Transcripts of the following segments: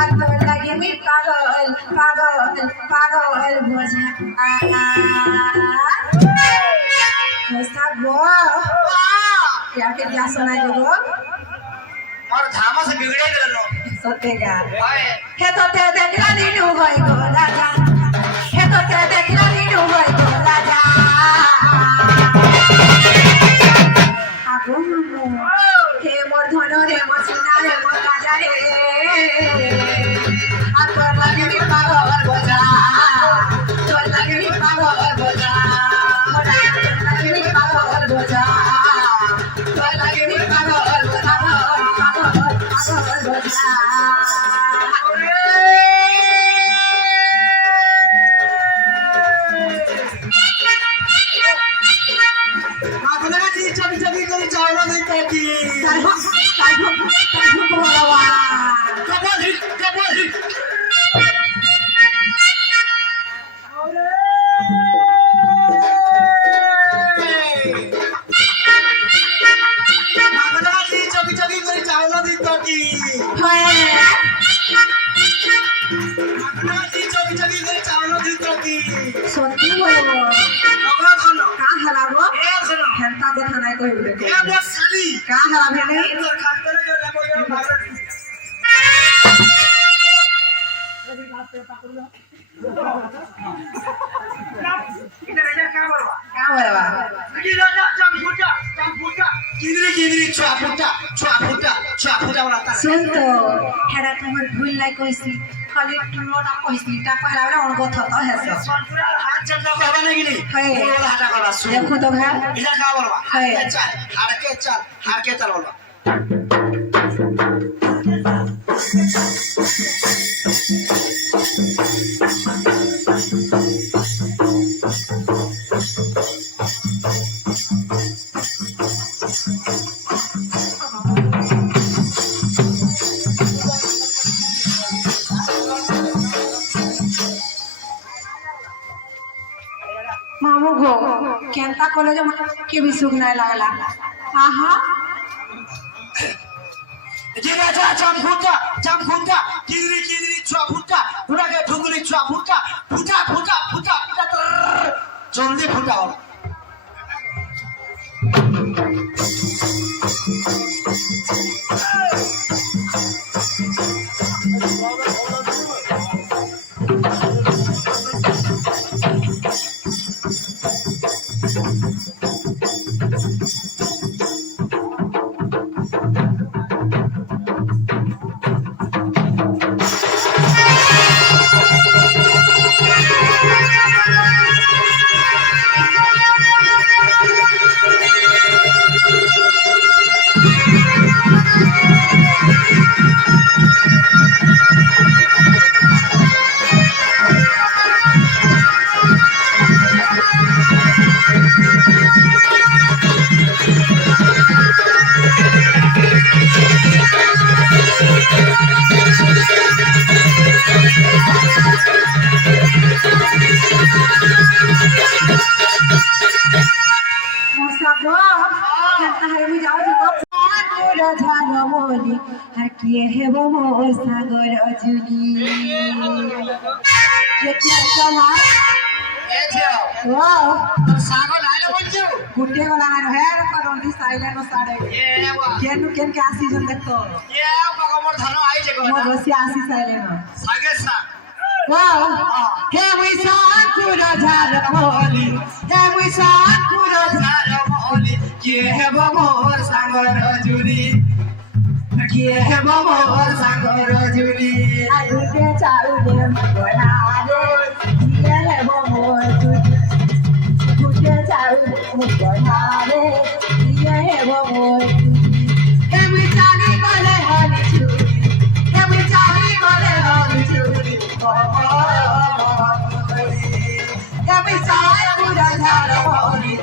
আর তোর লাগে আমি পাগল পাগল পাগল বোঝা গো याके क्या सुना जो और धामा से बिगड़े गलो सतेगा हे तो ते देखला नीनु होई गो राजा हे तो ते देखला नीनु होई गो राजा आगो हे मोर धनो रे मोर सोना रे मोर राजा रे आ तोर लागे मी पागल बोझा तोर लागे मी पागल बोझा मोर लागे मी पागल बोझा तोर लागे मी पागल बोझा पागल बोझा सुन तो हेरा तुम्हार भूल नहीं कोइसी खाली टुलोटा कोइसी टा पहला वाला और गथ तो है सब हाथ चलता कहबा नहीं गिनी है बोला हटा करबा सुन देखो तो है इधर का बोलबा है चल हार के चल बोलबा मामू गो केंता कॉलेज में के भी सुख नहीं लागला आहा जेरा जा चमफुटा किदरी छुआ उड़ा के ठुकरी छुआ फुटा जल्दी फुटा और किए है वो मोर सागर अजुनी कितना कमाल ए छो वाओ सागर लाइलो बोलजो गुड्डे वाला ना है करोंदी साइलेंट नो साडे ए वा केन के आसी जन देखो ए पगमर धनो आई जे मोर रसी आसी साइलेंट सागे सा वाओ हे मुई साकुर झार मोली हे मुई साकुर झार मोली किए है वो मोर सागर अजुनी किए है मोर सागर जुली आलू के चाउले बना रे किए है मोर जुली के चाउले बना रे किए है मोर जुली हे मिचाली गले हनी चुली हे मिचाली गले हनी चुली हे मिचाली पूरा झार होली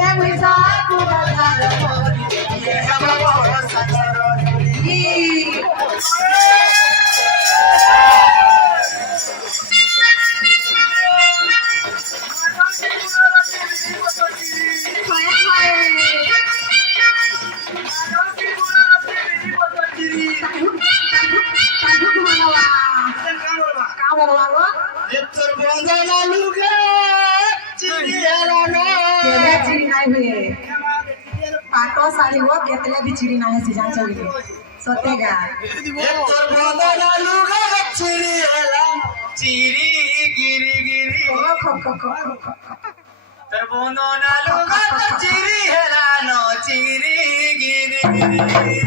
हे मिचाली पूरा झार होली किए है मोर सागर साली वो केतले भी चिड़ी ना है जान चली सतेगा তোর বদন লুগা চিরি হেলাম চিরি গিরি গিরি তোর বদন লুগা চিরি হেলানো চিরি গিরি গিরি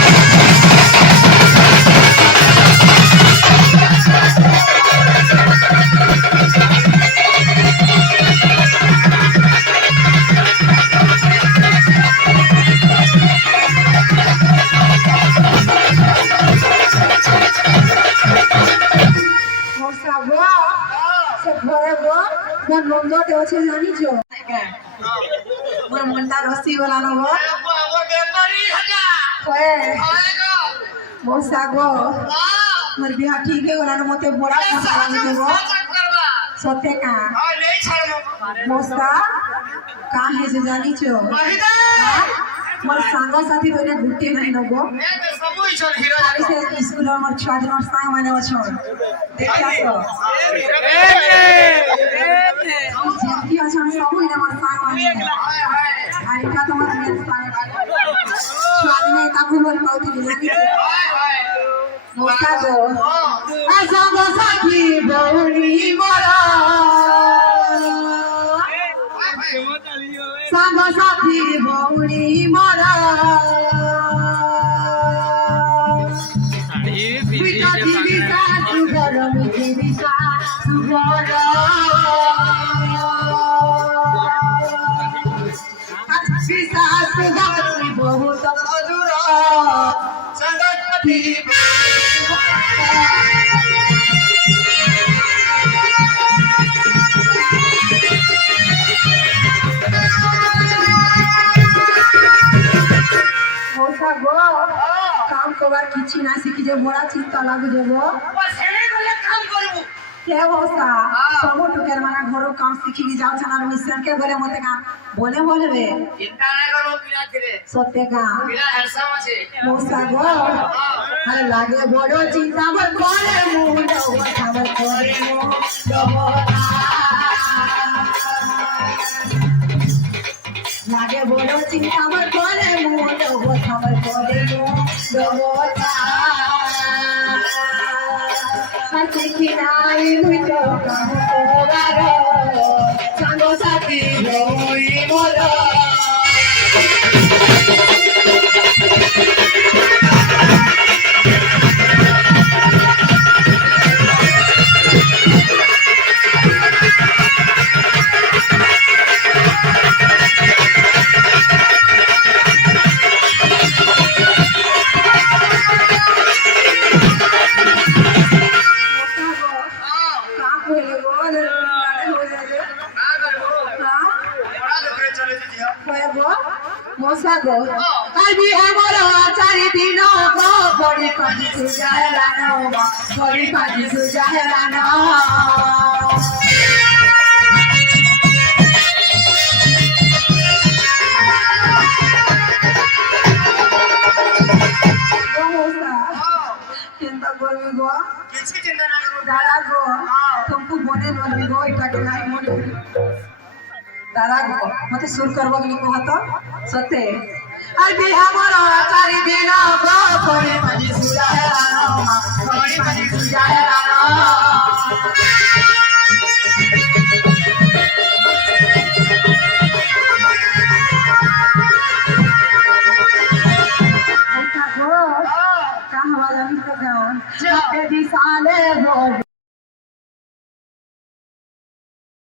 মোসা গো সে ঘরে গো মোর নন্দতে আছে জানিছো মোর মন্ডা রসি গলা ন গো ও ব্যাপারি হাজা কয়ে আয়গো মোসা গো মোর বিয়া ঠিক হয়ে গলা ন মতে বড়া কথা লাগে গো করবা সতে কা নেই ছাড়বো মোসা কা হে যে জানিছো কহিদা মোর সাঙ্গ সাথী তোনে গুটে নাই ন গো এ সবুই চল হিরো আরে সে স্কুল মোর ছয় দিন সাঙ্গ মানে অছন দেখিয়াছো যেমতি অছন সবই না মোর সাঙ্গ মানে আর এটা তোমার মেয়ে সাঙ্গ ছয় দিনে কাকু বল পাউতি জানিছো মোসা গো সাঙ্গ সাথী বউনি মোরা সাঙ্গ সাথী বউনি মোরা বিকা দিবিসা সুগর মিবিসা সুগর বিসা সুগর বহুত মধুর সঙ্গতি মোসা গো কাম করবার কিছু না শিখি যে বড়া চিন্তা লাগু যাব ছেড়ে গেলে কাম করব কে মোসা সবু টুকের মানে ঘর কাম শিখি যাও ছানা মিশ্রণ কে বলে মতে কাম বলে বলবে চিন্তা না করো বিনা করে সত্যি কা বিনা হ্যান্ডসাম আছে মোসা গো আরে লাগে বড় চিন্তা আমার করে মুন্ড আমার করে লাগে বড় চিন্তা আমার করে মুন্ড আমার করে দেখি নাই হইতো কাম করার সাঙ্গ সাথী রই মোরা মোসা গো আজি আমার চারি দিন গো বড়ি পাজি সুজায় রানা বড়ি পাজি সুজায় রানা চিন্তা করবি গো কিছু চিন্তা না করো দাঁড়া গো তুমকু মনে বলবি গো এটাকে নাই মনে দাঁড়া গো মতে সুর করবো বলি কহত সতে আজি আমার চারি দিন গো বড়ি পাজি সুজায় রানা বড়ি পাজি সুজায়